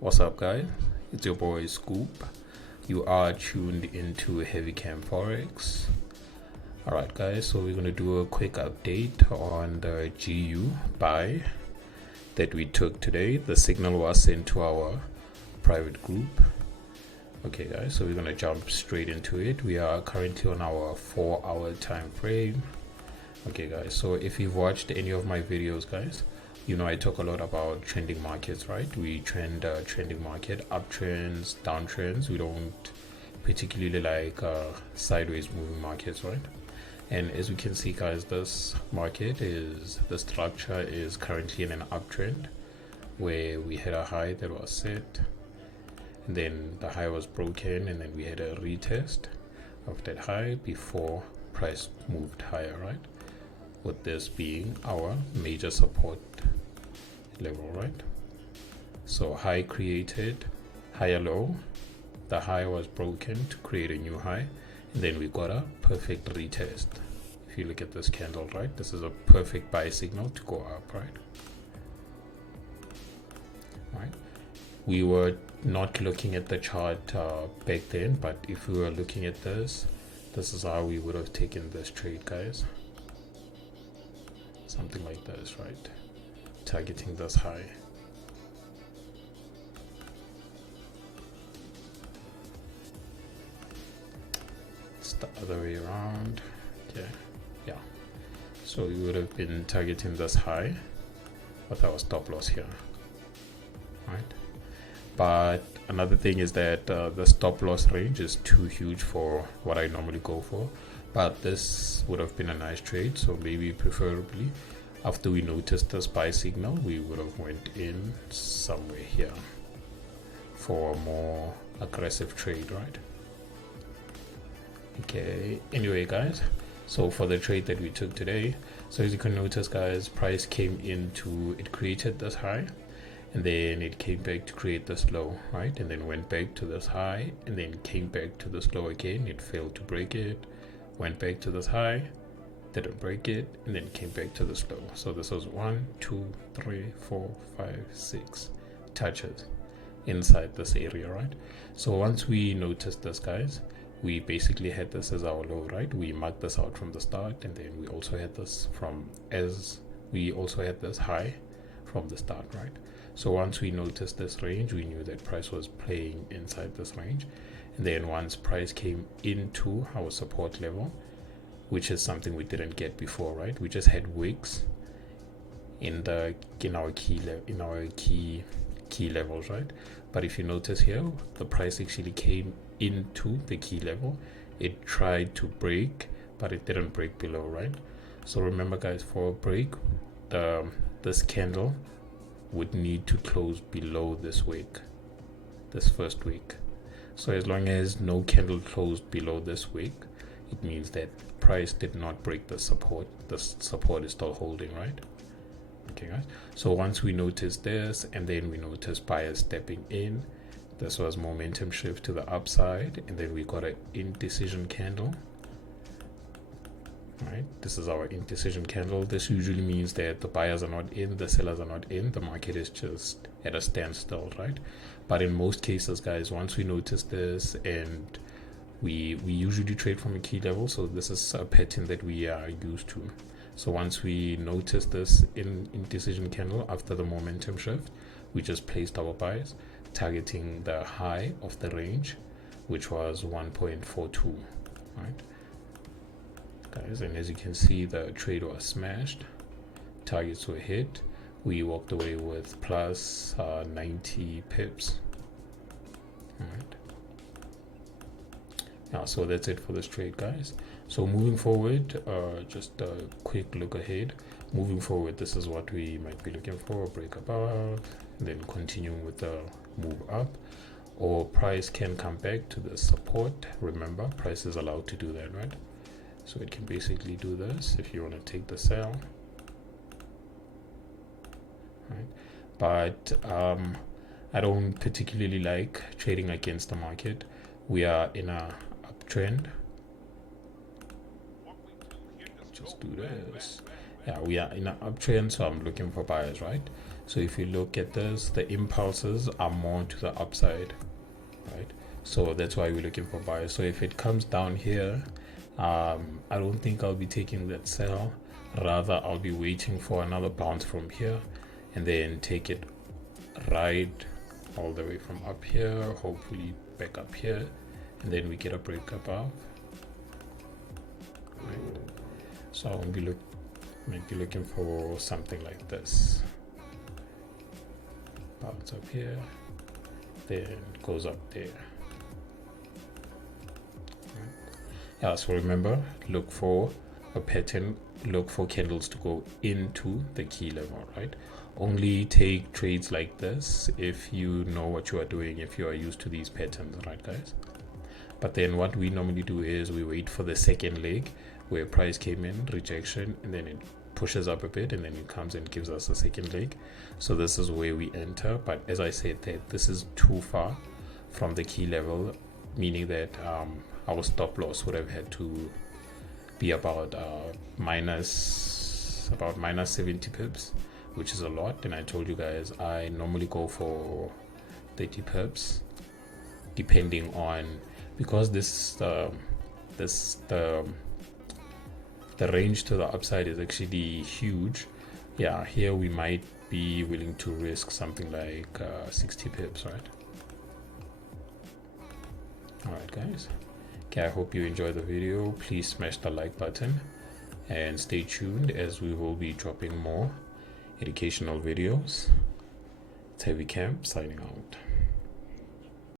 What's up, guys? It's your boy Scoop. You are tuned into Heavycamp FOREX. Alright, guys, so we're going to do a quick update on the GU buy that we took today. The signal was sent to our private group. Okay, guys, so we're going to jump straight into it. We are currently on our 4-hour time frame. Okay, guys, so if you've watched any of my videos, guys, you know I talk a lot about trending markets, right? We trend trending market, uptrends, downtrends. We don't particularly like sideways moving markets, right? And as we can see, guys, this market is, the structure is currently in an uptrend where we had a high that was set, and then the high was broken, and then we had a retest of that high before price moved higher, right? With this being our major support level, right? So high created, higher low, the high was broken to create a new high, and then we got a perfect retest. If you look at this candle, right, this is a perfect buy signal to go up, right? We were not looking at the chart back then, but if we were looking at this is how we would have taken this trade, guys. Something like this, right? Targeting this high. It's the other way around. Okay, yeah. So we would have been targeting this high with our stop loss here, right? But another thing is that the stop loss range is too huge for what I normally go for. But this would have been a nice trade, so maybe preferably after we noticed this buy signal, we would have went in somewhere here for a more aggressive trade, right? Okay, anyway, guys, so for the trade that we took today, so as you can notice, guys, price came into, it created this high, and then it came back to create this low, right? And then went back to this high, and then came back to this low again. It failed to break it, went back to this high, didn't break it, and then came back to this low. So this was 1, 2, 3, 4, 5, 6 touches inside this area, right? So once we noticed this, guys, we basically had this as our low, right? We marked this out from the start, and then we also had this high from the start, right? So once we noticed this range, we knew that price was playing inside this range. And then once price came into our support level, which is something we didn't get before, right? We just had wicks in our key levels, right? But if you notice here, the price actually came into the key level. It tried to break, but it didn't break below, right? So remember, guys, for a break, this candle would need to close below this wick, this first wick. So as long as no candle closed below this wick, it means that price did not break the support. The support is still holding, right? Okay, guys, so once we notice this, and then we notice buyers stepping in, this was momentum shift to the upside, and then we got an indecision candle, right? This is our indecision candle. This usually means that the buyers are not in, the sellers are not in, the market is just at a standstill, right? But in most cases, guys, once we notice this, and we usually trade from a key level, so this is a pattern that we are used to. So once we notice this indecision candle after the momentum shift, we just placed our buys targeting the high of the range, which was 1.42, right, guys? And as you can see, the trade was smashed, targets were hit, we walked away with plus 90 pips, all right? Now, so that's it for this trade, guys. So moving forward, just a quick look ahead. Moving forward, this is what we might be looking for: a break above, then continuing with the move up, or price can come back to the support. Remember, price is allowed to do that, right? So it can basically do this if you want to take the sell, right? But I don't particularly like trading against the market. We are in a uptrend. Just do this. Yeah, we are in an uptrend, so I'm looking for buyers, right? So if you look at this, the impulses are more to the upside, right? So that's why we're looking for buyers. So if it comes down here, I don't think I'll be taking that sell. Rather, I'll be waiting for another bounce from here and then take it right all the way from up here, hopefully back up here, and then we get a break above. Right. So I'll be looking for something like this. Bounce up here, then goes up there. Yeah, so remember, look for a pattern, look for candles to go into the key level, right? Only take trades like this if you know what you are doing, if you are used to these patterns, right guys? But then what we normally do is we wait for the second leg where price came in, rejection, and then it pushes up a bit, and then it comes and gives us a second leg. So this is where we enter. But as I said, that this is too far from the key level, meaning that our stop loss would have had to be about minus 70 pips, which is a lot. And I told you guys I normally go for 30 pips, depending on, because the range to the upside is actually huge. Yeah, here we might be willing to risk something like 60 pips, right? All right guys, okay, I hope you enjoyed the video. Please smash the like button and stay tuned, as we will be dropping more educational videos. It's Heavycamp signing out.